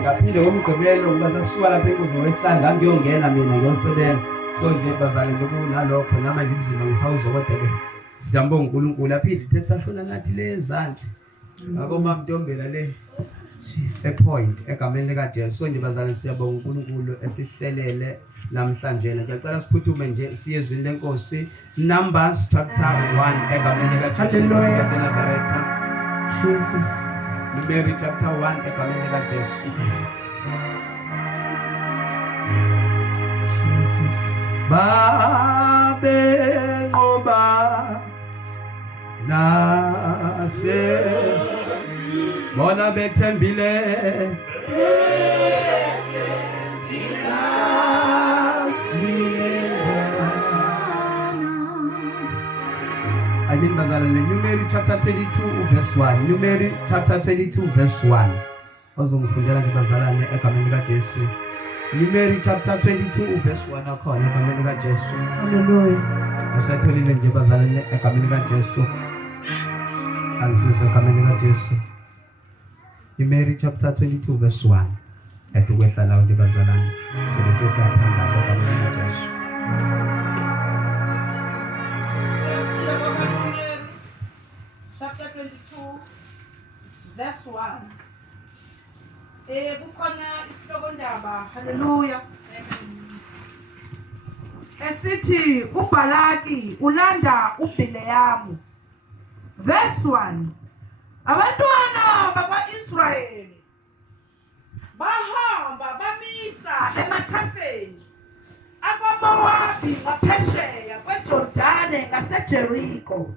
ngaphinde ngomgqibelo ngoba sasuka lapha enkundleni wehlanga ngiyongena mina ngiyosebenza. So nje bazali ngokunalokho namanje umzimba ngisawuzokodwa-ke siyambonga uNkulunkulu aphinde ithe sahlona nathi lezansi ngako mamntombela le ePoint egameni likaJesu. So nje bazali siyabonga uNkulunkulu esihlelele namhlanje. Ngiyacela siphuthume nje siye ezwini lenkosi Numbers chapter 1 egameni likaJesu waseNazaretha. Jesus. Numeri chapter 1 egameni likaJesu. Jesus. Babenqoba nase bona bethembile bazalwane. Numeri chapter 22 verse 1. Numeri chapter 22 verse 1. Ozongifundela ke bazalwane egameni likaJesu. Numeri chapter 22 verse 1 akhona egameni likaJesu. Hallelujah. Asatholile nje bazalwane egameni likaJesu. Angisiza egameni likaJesu. Numeri chapter 22 verse 1. Etukwehla lawo nje bazalwane. Sebese siyathandaza egameni likaJesu. Chapter 22 verse 1. Kukhona isihloko ndaba. Hallelujah. Esithi uBalaki ulanda uBhileyamu. Verse 1. Abantwana bakwaIsrayeli bahamba bamisa emathafeni akwaMowabi ngaphesheya kweJordani ngaseJeriko.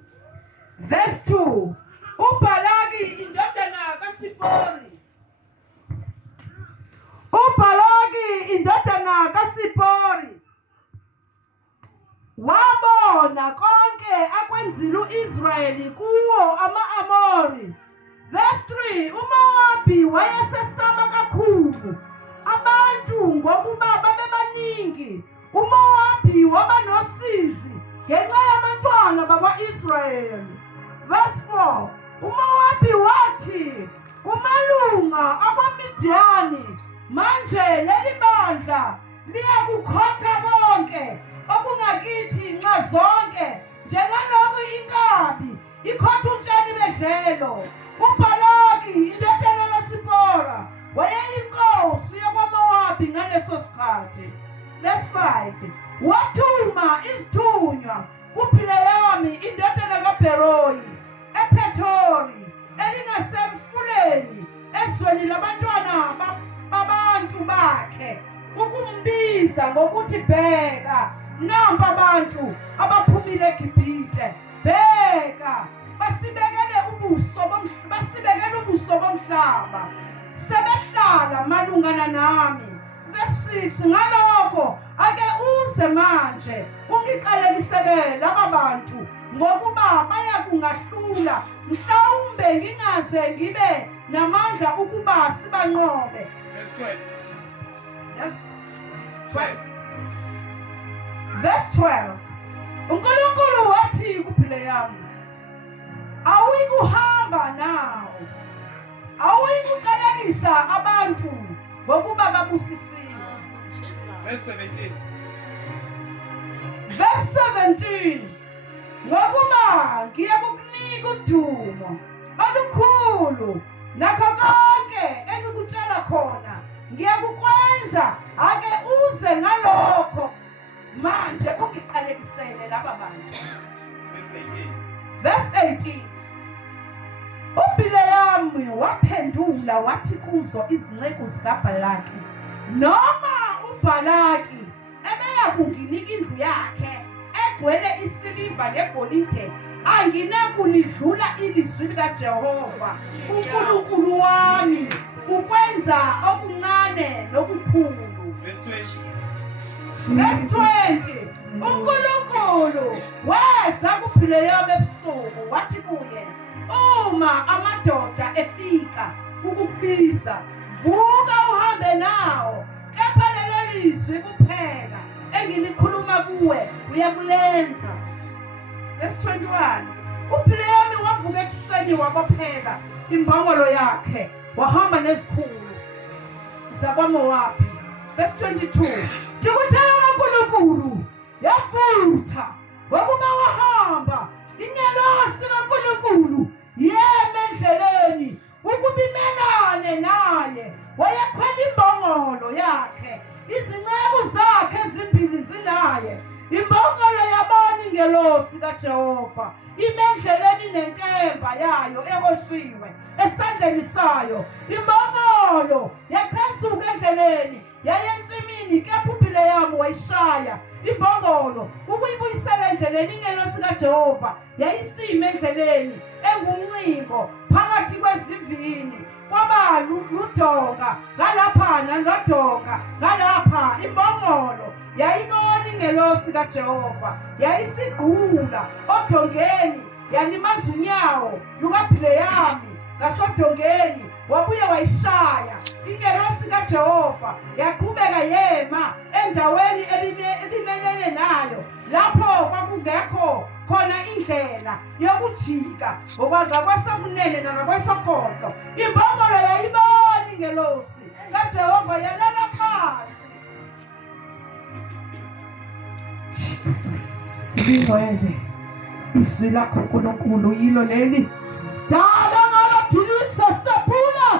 Verse 2. uBalaki indodana kaSipori. uBalaki indodana kaSipori wabona konke akwenzile uIsrayeli kuwo ama-Amori. Verse 3. uMowabi wayesesaba kakhulu abantu ngokuba babebaningi. uMowabi waba nosizi ngenxa yabantwana bakwa-Israyeli. Verse 4. uMowabi wathi kumalunga akwaMidiyani, manje leli bandla liyakukhotha konke okungakithi nxa zonke, njengalokhu inkabi ikhotha utshani bedlelo. uBalaki indodana kaSipora wayeyinkosi yakwaMowabi ngaleso sikhathi. Verse 5. wathuma izithunywa kuBhileyamu indodana kaBeroyi ePhethori elingasemfuleni ezweni labantwana babantu bakhe ukumbiza ngokuthi, bheka, nampa abantu abaphumile eGibhithe, bheka basibekele ubuso bomhlaba, sebehlala malungana nami. Verse 6. ngalokho ake uze manje ungiqalekisele laba bantu ngokuba baya kungahlula, mhlawumbe ngingaze ngibe namandla ukuba sibanqobe. Verse 12. uNkulunkulu wathi kuBhileyamu, awuyikuhamba nawo, awuyikuqalekisa abantu ngokuba babusisiwe. Verse 17. ngokuba ngiyakukunika udumo olukhulu nakho konke engikutshela khona ngiyakukwenza, ake uze ngalokho manje ungiqalekisele laba bantu. Verse 18. uBhileyamu waphendula wathi kuzo izinceku zikaBalaki, noma uBalaki ebeya kunginika indlu yakhe egcwele isiliva negolide, anginakulidlula ilizwi likaJehova uNkulunkulu wami ukwenza okuncane nokukhulu. Verse 20. uNkulunkulu weza kuBhileyamu ebusuku wathi kuye, uma amadoda efika ukukubiza, vuka uhambe nawo, kepha lelo lizwi kuphela engilikhuluma kuwe uyakulenza. Verse 21. uBhileyamu wavuka ekuseni wabophela imbongolo yakhe wahamba nezikhulu. zakwaMowabi. Verse 22. Thukuthela kaNkulunkulu yafutha ngokuba wahamba ingelosi kaNkulunkulu yema endleleni ukuba imelane naye. Wayekhwela imbongolo yakhe, izinceku zakhe ezimbili zinaye. Imbongolo yabona ingelosi kaJehova imendleleni nenkemba yayo ekoshiwe esandleni sayo. Imbongolo yachazuka endleleni yayensimini kephuphile yami wayishaya imbongolo ukuyibuyisela endleleni. Ingelosi kaJehova yayisima endleleni engumncingo phakathi kwezivini kwaba ludonga ngalapha nodonga ngalapha. Imbongolo yayibona ingelosi kaJehova yayisigqula odongeni yalimaza unyawo lukaBhileyami ngasodongeni wabuye wayishaya. Ingelosi kaJehova yaqhubeka yema endaweni ebimelene nayo lapho kwakungekho khona indlela yokujika ngokwaza kwesokunene nangakwesokhohlo. Imbongolo yayibona ingelosi kaJehova yalala phansi. Sibingwele izwi lakho nkulunkulu yilo leli dala ngalothilisa sephula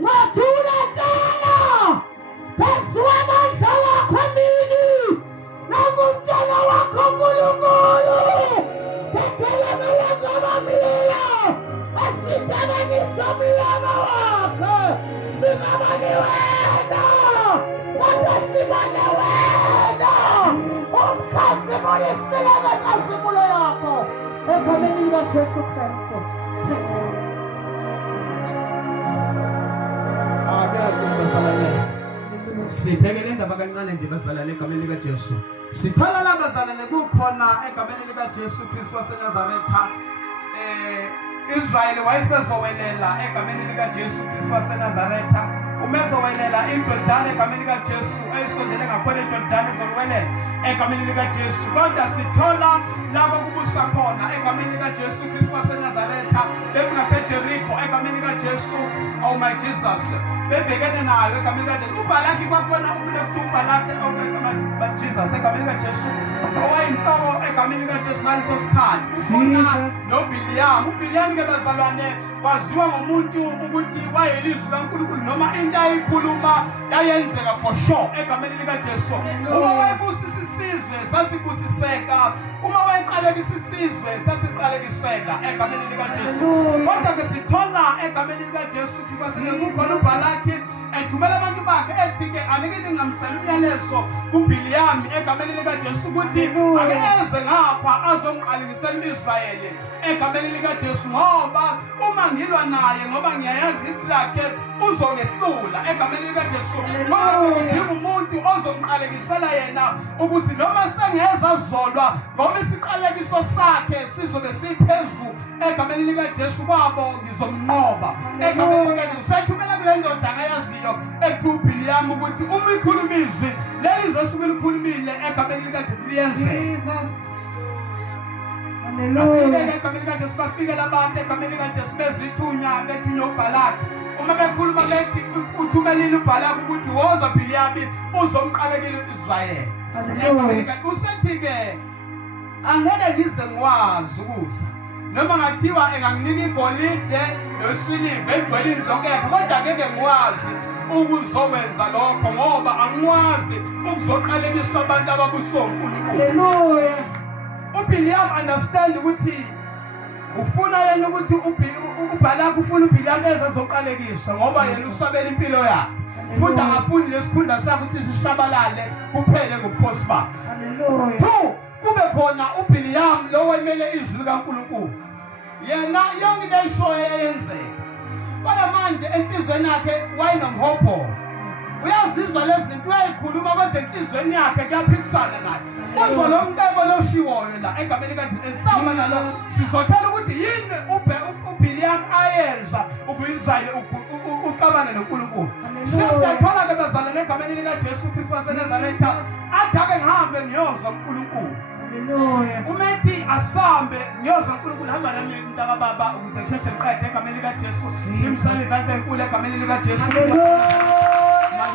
ngathula dala phezwe mandla lakho nini nangumntwana wakho nkulunkulu thethela malanga bamlilo asitabanisa milana wakhe singabani wena kodwa sibane wena umkhazi moleseleke kazimulo yakho egameni likaJesu Kristu. Sibhekele indaba kancane nje bazalwane egameni likaJesu. Sithola la bazalwane kukhona egameni likaJesu Kristu waseNazaretha. Israyeli wayesezowelela egameni likaJesu Kristu waseNazaretha. Umezowelela indodana egameni likaJesu eyisondele ngakhona indodana ezowelela egameni likaJesu. Kodwa sithola laba kubusa khona egameni likaJesu Kristu waseNazaretha bengaseJerikho egameni likaJesu. Oh my Jesus, bebhekene nayo egameni likaJesu. UBhalaki kwakhona ukulekuthu uBhalaki egameni Jesus egameni likaJesu owayinhloko egameni likaJesu ngaleso sikhathi. Ukhona noBhiliyamu. uBhiliyamu ke bazalwane waziwa ngomuntu ukuthi wayelizwi kaNkulunkulu noma ayikhuluma yayenzeka for sure egameni likaJesu. Uma wayebusisa isizwe sasibusiseka, uma wayeqalekisa isizwe sasiqalekiseka egameni likaJesu. Kodwa ke sithola egameni likaJesu kukhona uBhalaki ethumela abantu bakhe ethi ke anike ningamsela umyalezo kuBhiliyamu egameni likaJesu ukuthi ake eze ngapha azongiqalekisela uIsrayeli egameni likaJesu, ngoba uma ngilwa naye ngoba ngiyayazi lakhe uzongehlula egameni likaJesu. Ngoba ngidinga umuntu ozongiqalekisela yena ukuthi noma sengeza zolwa ngoba isiqalekiso sakhe sizobe siphezulu egameni likaJesu kwabo ngizomnqoba egameni likaJesu. Sethumela kule ndoda ayaziyo ethi uBhiliyamu ukuthi uma ikhuluma izwi leli zosuku likhulumile egameni likaJesu liyenzeka. Hallelujah. Egameni likaJesu bafike labantu egameni likaJesu bezithunya bethunya uBhalaki. Uma bekhuluma bethi uthumelile uBhalaki ukuthi woza Bhiliyamu uzomqalekela uIsrayeli. Hallelujah. Usethi ke angeke ngize ngwazi ukuza noma ngathiwa enganginika igolide nosiliva egcwele indloko yakhe, kodwa ngeke ngwazi ukuzokwenza lokho ngoba angikwazi ukuzoqalekisa abantu ababuso uNkulunkulu. Hallelujah. uBhiliyamu understand ukuthi ufuna yena ukuthi uBhalaki ufuna uBhiliyamu ezoqalekisa ngoba yena usabela impilo yakhe futhi akafuni lesikhundla sakhe ukuthi sishabalale kuphele ngobukhosi bakhe. Hallelujah. 2 kube khona uBhiliyamu lo wemele izwi likaNkulunkulu, yena yonke into ayishoyo yayenzeka. Kodwa manje enhlizweni yakhe wayenomhopho, uyazizwa lezi zinto uyayikhuluma kodwa enhlizweni yakhe kuyaphikisana naye. Uzwa lo mcebo loshiwoyo la egameni likaJesu esama nalo sizothela ukuthi yini uBhiliyamu ayenza ukuIsrayeli uqabane noNkulunkulu. Siyathola ke bazalwane egameni likaJesu Kristu waseNazaretha athake ngihambe ngiyozwa uNkulunkulu. Hallelujah. Umethi asambe ngiyozwa uNkulunkulu, hamba nami mntaka baba ukuze ngisheshe ngiqede egameni likaJesu. Simsale vanke enkulu egameni likaJesu. Hallelujah.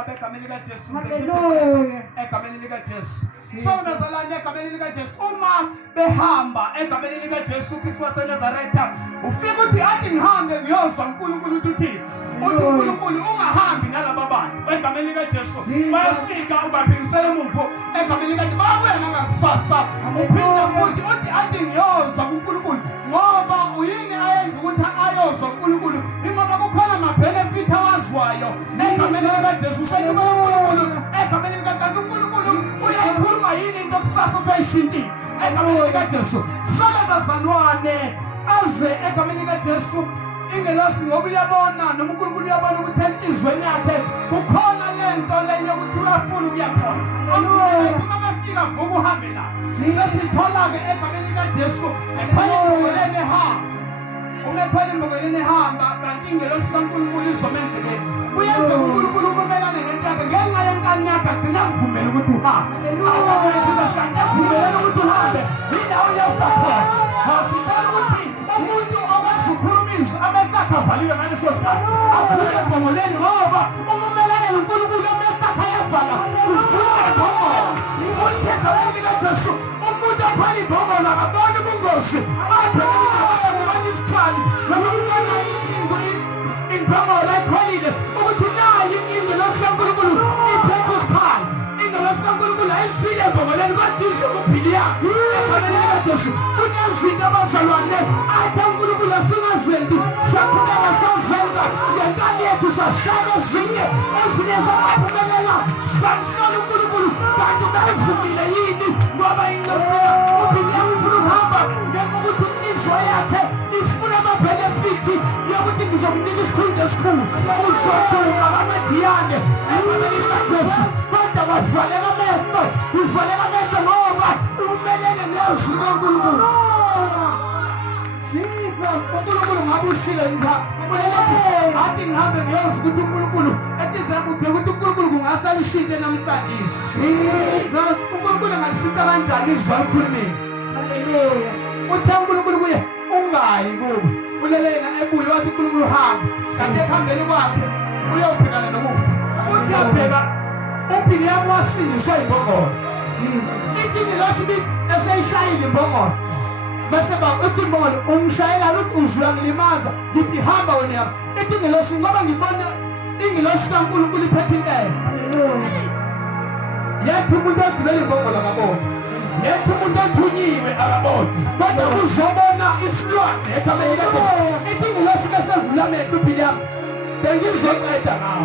Baba egameni likaJesu. Hallelujah. Egameni likaJesu. So bazalwane egameni likaJesu uma behamba egameni likaJesu Kristu waseNazaretha ufika uthi athi ngihambe ngiyozwa uNkulunkulu uthi uNkulunkulu ungahambi nalabo bantu egameni likaJesu bayafika ubaphilisele umuntu egameni likaJesu babuye ngakusasa uphinda futhi uthi athi ngiyozwa uNkulunkulu ngoba uyini ayenza ukuthi ayozwa uNkulunkulu ingoba kukhona ama benefit awazwayo egameni likaJesu sethi uNkulunkulu egameni likaNkulunkulu uyayikhuluma yini into kusasa sayishintshile egameni likaJesu sala bazalwane aze egameni likaJesu ingelosi ngoba uyabona noma uNkulunkulu uyabona ukuthi enhlizweni yakhe kukhona lento leyo ukuthi uyafuna ukuyakhona uma bafika vuka uhambe la sesithola ke egameni likaJesu ekhona imbongoleni ehamba umekhona imbongoleni ehamba kanti ingelosi kaNkulunkulu izomendleleni uyenze uNkulunkulu umelane nento yakhe ngenxa yenkani yakhe agcina mvumela ukuthi uhambe abantu Jesus kanti avumelana ukuthi uhambe yindawo yafakho asithola ukuthi umuntu okwazikhulumisa amehlo avaliwe ngaleso sikhathi akhulume imbongoleni ngoba umelane noNkulunkulu amehlo ayavala uvula imbongolo uthetha likaJesu umuntu akhona imbongolo akabona ubungozi abhekana isikhali noma ukubona imbongolo ekhonile ukuthi nayi ingelosi kaNkulunkulu iphethe isikhali ingelosi kaNkulunkulu ayisile imbongoleni kodwa izokuphiliya ekhoneni likaJesu kunezinto abazalwane athi uNkulunkulu asingazenzi sakhuleka sazenza ngenkani yethu sahlala ezinye zamaphumelela samsola uNkulunkulu kanti bayivumile yini ngoba inqothela uphiliya ufuna ukuhamba ngengokuthi inhliziyo yakhe ifuna ama-benefit yokuthi ngizomnika isikhundla esikhulu uzoduma kamadiyane egameni likaJesu kodwa kwavaleka amehlo kuvaleka amehlo ngoba umelene nezwi likaNkulunkulu uNkulunkulu ngabe ushile athi ngihambe ngiyozwa ukuthi uNkulunkulu enhliziyo yakhe ubheka ukuthi uNkulunkulu kungasalishintshe namhlanje uNkulunkulu angalishintsha kanjani izwi alikhulumile uthe uNkulunkulu kuye ungayi kubo ulelena ebuye wathi uNkulunkulu hamba kanti ekuhambeni kwakhe uyobhekana nokufa uthi abheka uBhiliyamu wasindiswa imbongolo ithi ngelosi eseyishayile imbongolo bese uthi imbongolo umshayela ukuthi uzwa ngilimaza ngithi hamba wena yami ithi ngelosi ngoba ngibona ingelosi kaNkulunkulu iphethe inkemba yethi umuntu ogibela imbongolo akabona yethi umuntu othunyiwe akabona kodwa uzobona isilwane egameni likaJesu ithi ngelosi kesevula amehlo uBhiliyamu bengizoqeda ngawo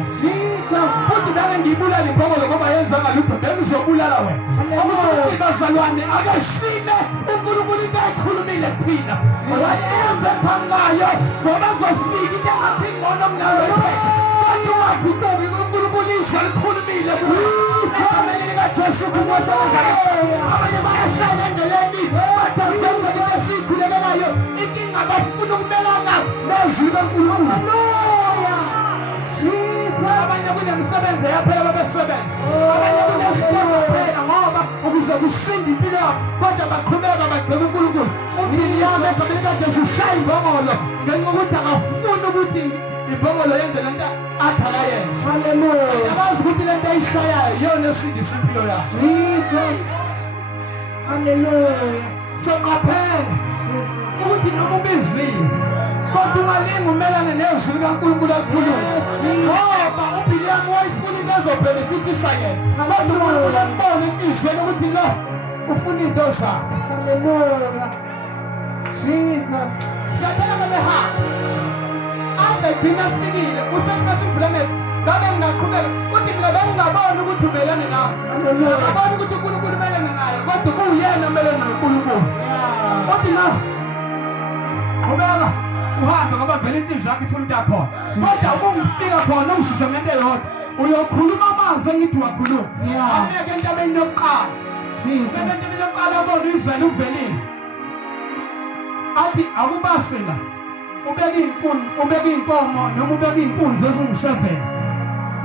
futhi nami ngiyibulala imbongolo ngoba yenza ngalutho bengizobulala wena ukuthi bazalwane akasine uNkulunkulu into ayikhulumile thina wayenze phangayo ngoba azofika into engathi ngcono kunalo kanti wathi uNkulunkulu izwi alikhulumile egameni likaJesu Kristu waseNazaretha abanye bayashayela endleleni kodwa senza into esikhulekelayo inkinga bafuna ukumelana nezwi likaNkulunkulu abanye kunemsebenzi yaphela babesebenza abanye kunezinto phela ngoba ukuze kusinde impilo yabo kodwa baqhubeka bagcina uNkulunkulu uBhiliyamu egameni likaJesu ushaya imbongolo ngenxa yokuthi akafuni ukuthi imbongolo yenze lento athi akayenze akazi ukuthi lento ayishayayo yiyona esindisa impilo yakhe so qaphela ukuthi noma ubiziwe kodwa ungalinga umelane nezwi likaNkulunkulu alikhuluma ngoba uBhiliyamu wayefuna into ezobhenefithisa yena kodwa uNkulunkulu embona enhliziyweni ukuthi lo ufuna into zakhe siyacela kabehamba aze gcina afikile usethi masivula amehlo ngabe ngingaqhubeka uthi mina bengingaboni ukuthi umelane nawe ngabona ukuthi uNkulunkulu umelane naye kodwa kuyena omelane noNkulunkulu uthi na ubeka uhambe ngoba vele inhliziyo yakho ifuna into yakhona kodwa ungifika khona ungisize ngento eyodwa uyokhuluma amazwi engithi wakhuluma abeke entabeni yokuqala entabeni yokuqala ubona Israyeli uvelile athi akubase la ubeka inkomo noma ubeka inkunzi ezingu-7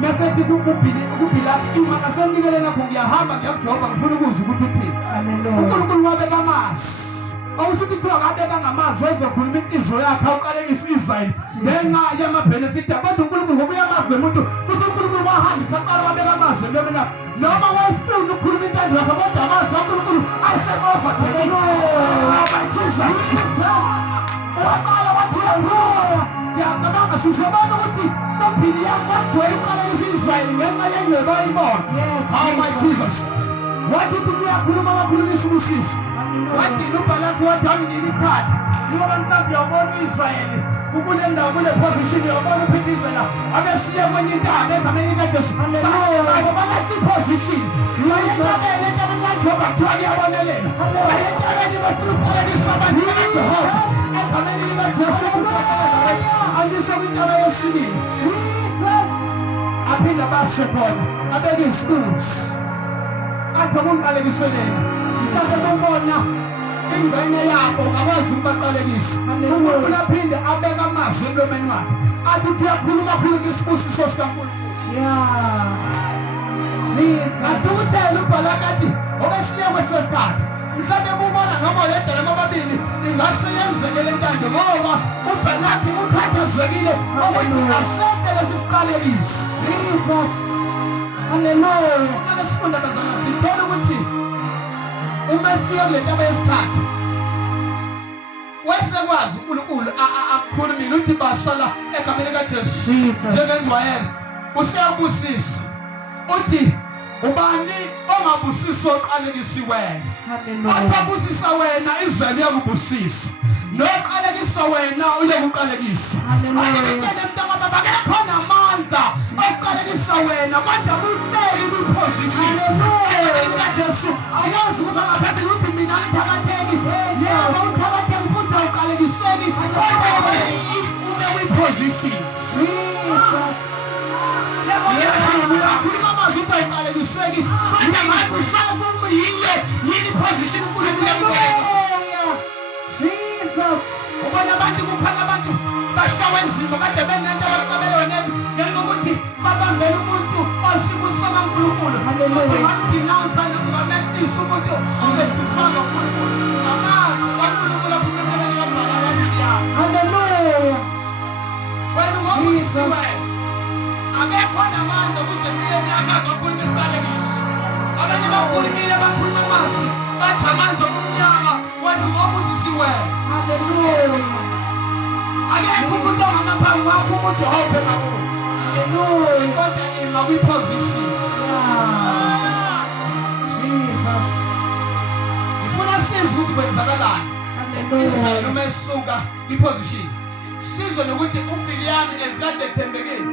mase ethi kuBhiliyamu ima ngasemnikele nakho ngiyahamba ngiyakujova ngifuna ukuzwa ukuthi uthini uNkulunkulu wabeka amazwi awusho ukuthi wakabeka ngamazwi ezokhuluma inhliziyo yakhe awuqalekisa Israyeli ngenxa yama-benefit kodwa uNkulunkulu ngoba uyamazi lo muntu ukuthi uNkulunkulu wahambisa aqala wabeka amazwi emlomeni wakho noma wayefuna ukukhuluma intando yakho kodwa amazwi kaNkulunkulu ayisekovathelile. Jesus waqala wathi ngiyacabanga sizobona ukuthi noBhiliyamu wagcwele uqalekisa i-Israyeli ngenxa yengcebo ayibona. Oh my Jesus, wathi ukuthi uyakhuluma wakhulumisa ubusiso, wathi uBhalaki wathi anginike ikhadi ngoba mhlawumbe uyabona u-Israyeli ukule ndawo kule position uyabona uphithizela ake siye kwenye intaba egameni likaJesu babo balahle iposition bayentabele entabeni kaJehova kuthiwa kuyabonelela bayentabeni bafuna ukuqalekisa abantu bakaJehova egameni likaJesu angise kwintaba yesibili. Jesus aphinda base khona abeke isipunu athi kungiqalekiseleni mhlawumbe bambona ingane yabo ngakwazi ukubaqalekisa. uNkulunkulu aphinde abeka amazwi emlomeni wakhe athi uyakhuluma isibusiso sikaNkulunkulu. Athi ukuthela uBhalaki athi okwesinye kwesithathu mhlawumbe bubona noma yedwa noma babili ingase yenzeke le ntando ngoba uBhalaki ukhathazekile ukuthi asente lesi siqalekiso. Jesus haleluya. Uma sifunda bazana sithola ukuthi uma fika le ntaba yesithathu wesekwazi uNkulunkulu akukhulumile uthi basala egameni kaJesu njengengcwele useyabusisa uthi ubani ongabusisi oqalekisiweyo. Atabusisa wena izwe liyakubusisa noqalekisa wena uyakuqalekisa. Akekutshela mntaka baba kekhona amandla oqalekisa wena kodwa buhleli kwiposition kaJesu. Ayazi ukuba ngaphambili ukuthi mina ngithakatheki yebo uthakatheki futhi awuqalekiseki kodwa ume kwiposition. Uyakhuluma amazwi ukuthi awuqalekiseki kodwa ngabe usakumyile yini position uNkulunkulu yakubeka. Jesus ubona abantu kukhanya abantu bashawa ezimo kade benento abaqabelene ngengokuthi babambele umuntu osibuso kaNkulunkulu bamdenounce nokumehlisa umuntu obefisanga uNkulunkulu amazwi kaNkulunkulu akuqhubekele kabhala kaBhiliyamu. Haleluya. Wena ngokuzisiwe akekho namandla ukuze empilweni yakho azokhuluma isiqalekiso. Abanye bakhulumile bakhuluma amazwi bathi amanzi omnyama wena ngokuzisiwe. Haleluya. Akekho umuntu ongaphambi kwakho uJehova ngawo. Haleluya. Kodwa ima kwiposition. Jesus. Ngifuna sizwe ukuthi kwenzakalani. Haleluya. Noma esuka kwiposition sizwe nokuthi uBhiliyamu esikade ethembekile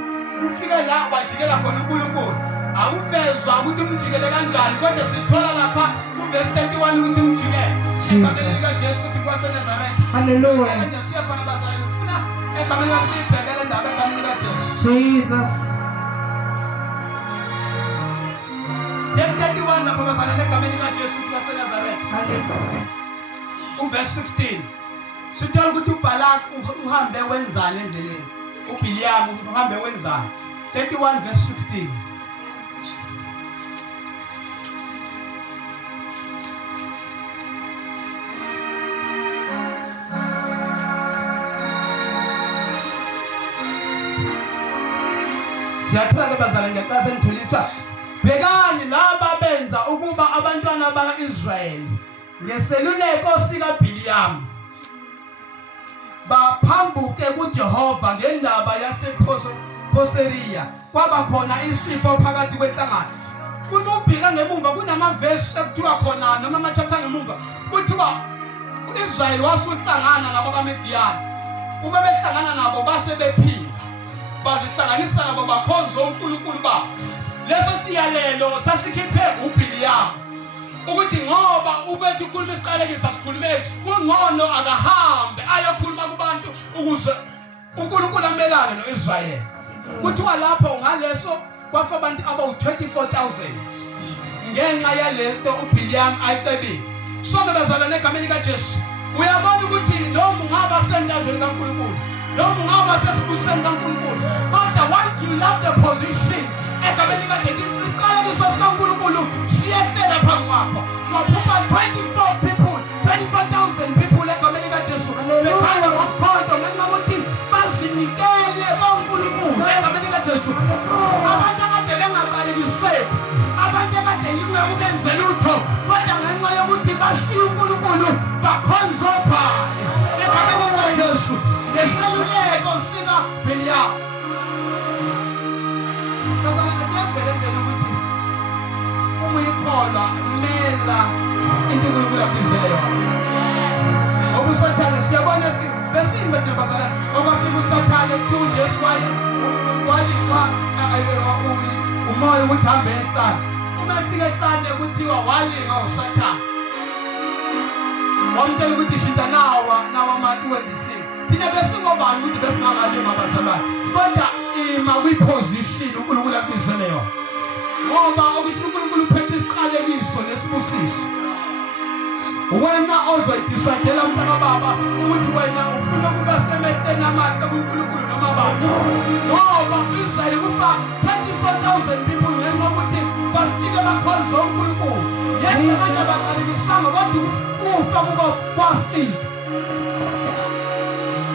ufike la wajikela khona uNkulunkulu awuvezwa ukuthi umjikele kanjani kodwa sithola lapha kuverse 31 ukuthi umjikele egameni likaJesu waseNazaretha. Haleluya. Kade siya khona bazalwane ufuna egameni lasibhekele indaba egameni likaJesu. Jesus. Verse 31 lapha bazalwane egameni likaJesu waseNazaretha. Haleluya. Verse 16 sithola ukuthi uBhalaki uhambe wenzani endleleni. uBhiliyamu uhambe wenzani. 31 verse 16. Siyathola ke bazalwane ngecala senithulitha bhekani laba benza ukuba abantwana bakaIsrayeli ngeseluleko sikaBhiliyamu baphambuke kuJehova ngendaba yasePhoseriya kwaba khona isifo phakathi kwenhlangano. Kunubhika ngemuva kunamavesi ekuthiwa khona noma amachapter ngemuva kuthiwa uIsrayeli wasuhlangana nabakaMidiyani. Uma behlangana nabo base bephinda bazihlanganisa nabo bakhonza uNkulunkulu babo. Leso siyalelo sasikhiphe uBhiliyamu ukuthi ngoba ubethi ukhuluma isiqalekiso sikhulumeke kungcono akahambe ayokhuluma kubantu ukuze uNkulunkulu amelane noIsrayeli. Kuthiwa lapho ngaleso kwafa abantu abawu-24,000 ngenxa yalento uBhiliyamu ayicebile. Sonke bazalwane egameni likaJesu uyabona ukuthi noma ungaba sentandweni kaNkulunkulu noma ungaba sesibusweni kaNkulunkulu kodwa once you love the position egameni likaJesu isiqalekiso sikaNkulunkulu siyehlela phambi kwakho. Kwaphuma 24 people 24,000 people egameni likaJesu bekhanya ngokukhonto ngenxa yokuthi bazinikele kaNkulunkulu egameni likaJesu. Abantu akade bengaqalekisi ungeke ubenze lutho kodwa ngenxa yokuthi bashiya uNkulunkulu bakhonza uBhali egameni likaJesu ngeseluleko sika Biliam. Bazalwane kuyabhelela ukuthi uma uyikholwa mela into uNkulunkulu akubizele yona. Ngoba uSathane siyabona besimbe thina bazalwane okwafika uSathane kuthiwa uJesu walima umoya ukuthi hambe ehlane. Uma efika ehlane kuthiwa walinga uSathane. Wamtshela ukuthi shinta nawa mathi wendisini. Thina besingobani ukuthi besingamalima bazalwane. Kodwa ima kwiposition uNkulunkulu akubizele yona. Ngoba okusho uNkulunkulu uphethe isiqalekiso nesibusiso. Wena ozoyidisadela mntana baba ukuthi wena ufuna ukuba semehleni amahle kuNkulunkulu noma bani. Ngoba Israyeli kufa 24,000 people ngenxa ukuthi bafike bakhonza uNkulunkulu. Yena abantu abaqalekisanga kodwa ukufa kubo kwafika.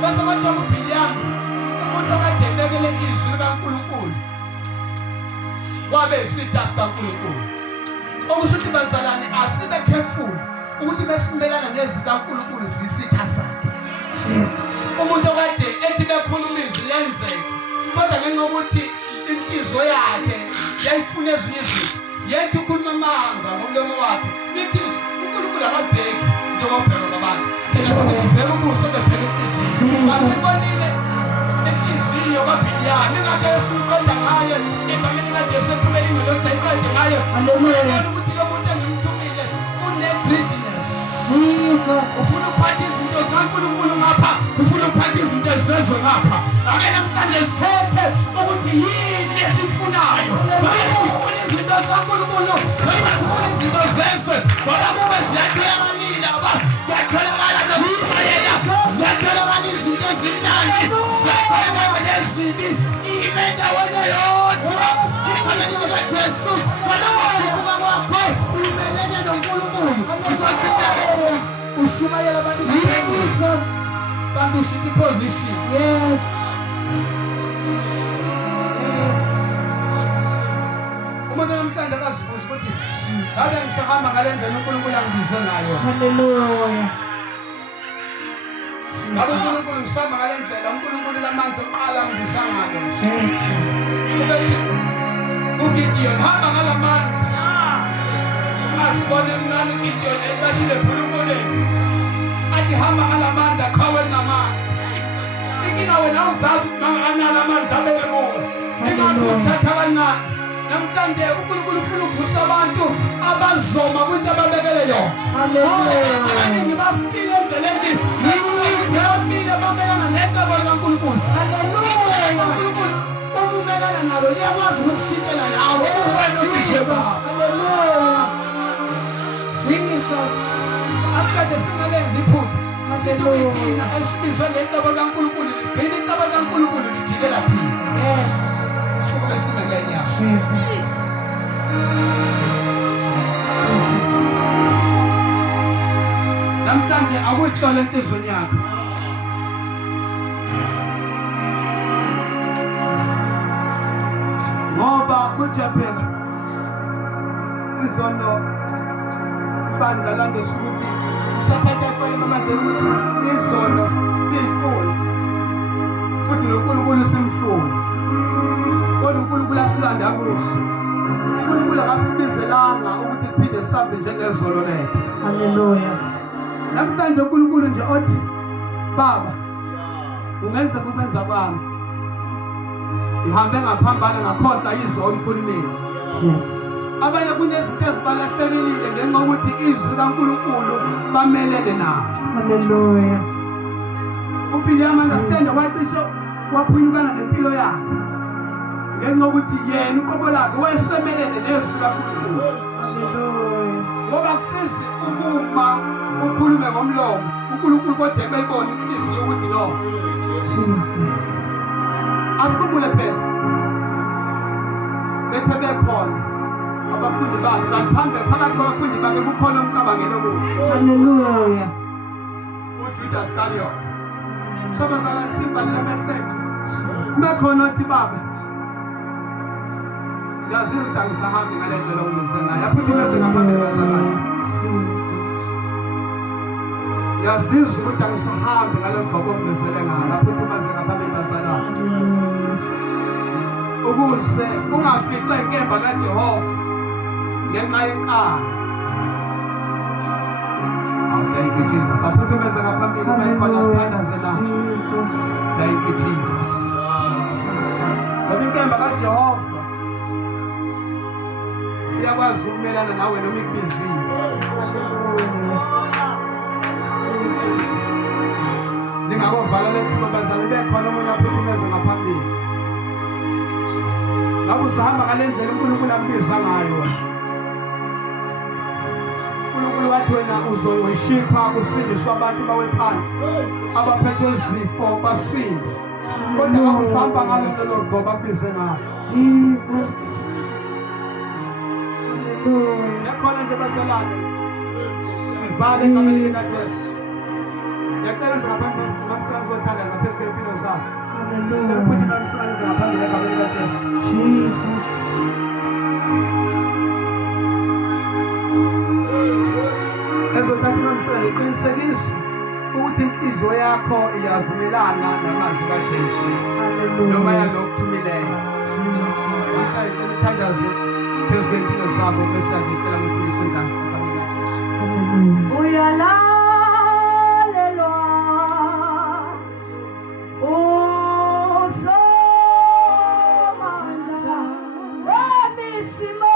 Bese kwathiwa kuBhiliyamu umuntu okade ebekele izwi likaNkulunkulu wabe yisitha sikaNkulunkulu. Okusho ukuthi bazalwane asibe careful ukuthi besimelana nezikaNkulunkulu sisitha sakhe. Umuntu okade ethi bekhuluma izwi lenzeke kodwa ngenxa ukuthi inhliziyo yakhe yayifuna ezinye izinto yethi ukhuluma amanga ngomlomo wakhe lithi uNkulunkulu akabheki njengobheka kwabantu. Thina futhi sibheka ubuso bebheka inhliziyo. Babonile inhliziyo kaBhiliyamu ingake ufuna uqonda ngayo egameni likaJesu ethumela ingelo sayiqede ngayo. Haleluya. Ukuthi lo muntu engimthumile une-greediness. Jesus. Ufuna ukuphatha izinto zikaNkulunkulu ngapha, ufuna ukuphatha izinto zezwe ngapha. Ake namhlanje siphethe ukuthi yini esifunayo. Sifuna izinto zikaNkulunkulu noma sifuna izinto zezwe. Ngoba kube ziyatholakala aba ziyatholakala nokushayela ziyatholakala izinto ezimnandi ziyatholakala nezibi ime ndaweni yodwa egameni likaJesu. Kodwa ngokubuka kwakho umelene noNkulunkulu uzogcina ushumayela abantu Jesus. kanti ushintsha iposition. Yes. Umuntu namhlanje akazibuza ukuthi ngabe ngisahamba ngale ndlela uNkulunkulu angibize ngayo. Hallelujah. Ngabe uNkulunkulu ngisahamba ngale ndlela uNkulunkulu lamandla oqala angibiza ngayo. Jesus. Ubethi uGideon hamba ngalamandla. Asibone mnani uGideon ecashile ephulumuleni. Athi hamba ngalamandla qhawe namandla. Inkinga wena awuzazi manganani amandla abeke kuwe. Ingakho usithatha kancane. Namhlanje uNkulunkulu ufuna ukuvusa abantu abazoma kwinto ababekele yona. Hallelujah. Abaningi bafile endleleni. Bafile babekana necebo likaNkulunkulu. Hallelujah. uNkulunkulu umumelana nalo liyakwazi ukushintshela nawe wena uzweba. Hallelujah. Jesus. Asikade singalenzi iphutha. Sithi thina esibizwe ngecebo likaNkulunkulu ligcina icebo likaNkulunkulu lijikela thina. Yes. Sisuke singekenya. Jesus. Jesus. Namhlanje akuhlole enhlizweni yakho. Ngoba kujabheka izono ibandla landesha ukuthi usaphethe efana mamadela ukuthi izono siyifuna futhi noNkulunkulu simfuna. Kodwa uNkulunkulu asilanda kuso. uNkulunkulu akasibizelanga ukuthi siphinde sihambe njengezolo lethu. Hallelujah. Namhlanje uNkulunkulu nje othi Baba ungenza kubenza kwami. Ihambe ngaphambana ngakhonza izolo umkhulumeli. Yes. Abanye kunezinto ezibalahlekile ngenxa ukuthi izwi kaNkulunkulu bamelele nawo. Hallelujah. uBhiliyamu understand wacishe waphunyukana nempilo yakhe. Ngenxa ukuthi yena uqobo lakhe wayesemelele nezwi kaNkulunkulu. Hallelujah. Ngoba kusisi ukuma ukhulume ngomlomo uNkulunkulu kodwa ebeyibona inhliziyo ukuthi no. Jesus. Asikhumbule phela bethe bekhona abafundi bakhe kanti phakathi kwabafundi bakhe kukhona umcabangelo kubo. Hallelujah. uJudas Iscariot. Sobazalwane sivalile amehlelo. Sibekhona uthi Baba yazi ukuthi angisahambi ngale ndlela ongizela yaphuthumeze ngaphambili kwasabani yazizwa ukuthi angisahambi ngale ngqobo ongizele ngalo yaphuthumeze ngaphambili kwasabani ukuze ungafice inkemba kaJehova ngenxa yenkani. Thank you, Jesus. Aphuthumeze ngaphambili uma ikhona sithandaze na. Thank you, Jesus. Ngoba inkemba kaJehova iyakwazi ukumelana nawe noma ikubizile. Ningakovala lethuba bazali bekhona umuntu aphuthumeze ngaphambili. Ngabe usahamba ngale ndlela uNkulunkulu akubiza ngayo. Wathi wena uzoyishipha kusindiswa abantu bawe phansi abaphethwe izifo basinde kodwa ngabe usahamba ngalo lelo gqoba kubize ngalo Jesus. yakhona nje basalane sivale egameni likaJesu. Ngiyacela ngaphambi mamsana zothandaza phezu kwempilo zakho. Ngicela ukuthi mamsana ngaphambi egameni likaJesu. Jesus. Ezothatha mamsana iqinisekise ukuthi inhliziyo yakho iyavumelana namazwi kaJesu. Noma yalokuthumileyo. Ngicela uthandaze phezu kwempilo zakho bese uyabisela ngifundisa inhlanhla egameni likaJesu. Uyalalelwa usomandla wemisimono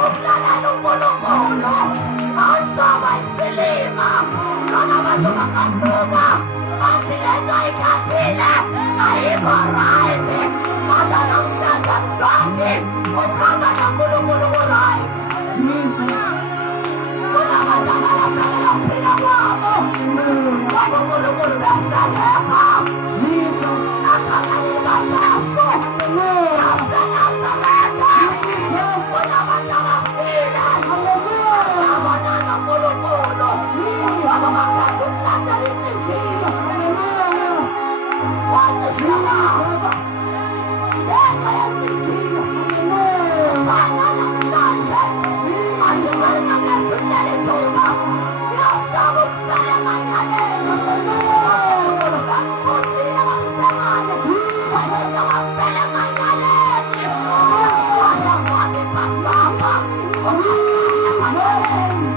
Ukulalela uNkulunkulu ayikho right kodwa namhlanje mzansi ukhamba noNkulunkulu ku-right. Kunabantu abalahlekelwa ukuphila kwabo ngoba uNkulunkulu besengekho. Egameni likaJesu laseNazaretha kunabantu abafile babona noNkulunkulu ngoba bakhetha ukulandela inhliziyo. Wathi siyabafa ngenxa yenhliziyo. Ukhanya namhlanje athi malinganehluleli ithuba ngiyasaba ukufela emanyaleni. uNkulunkulu bamkhosile bamsemayo wayesha wafela emanyaleni. Kodwa kwathi Passover ungafela emanyaleni.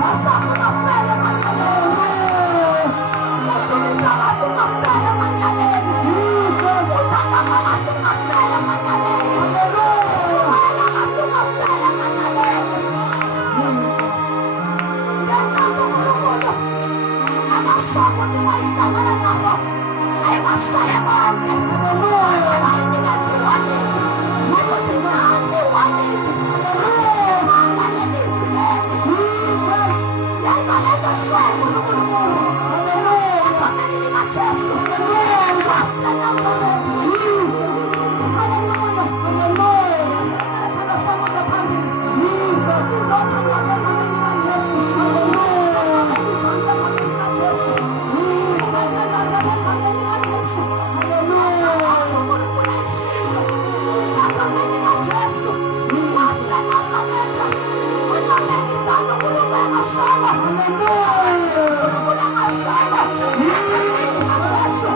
Passover ungafela emanyaleni. Uthulisa kahle ungafela emanyaleni. Uthandaza kahle ungafela emanyaleni. Ushumayela kahle ungafela emanyaleni. Ngenxa uNkulunkulu akasho ukuthi wayihlangana nabo ayibashaye bonke. Wayinikeza iwanini ukuthi nansi iwanini. Themanga lelizwi leli. Yenza lento eshoyo uNkulunkulu. Egameni likaJesu waseNazaretha. Haleluya. Isandla sakho saphambili. Sizothandaza egameni likaJesu. Isandla egameni likaJesu. Sizothandaza egameni likaJesu. uNkulunkulu ayishilo egameni likaJesu waseNazaretha. Unyamekisana uNkulunkulu engashoyo. uNkulunkulu engashoyo egameni likaJesu.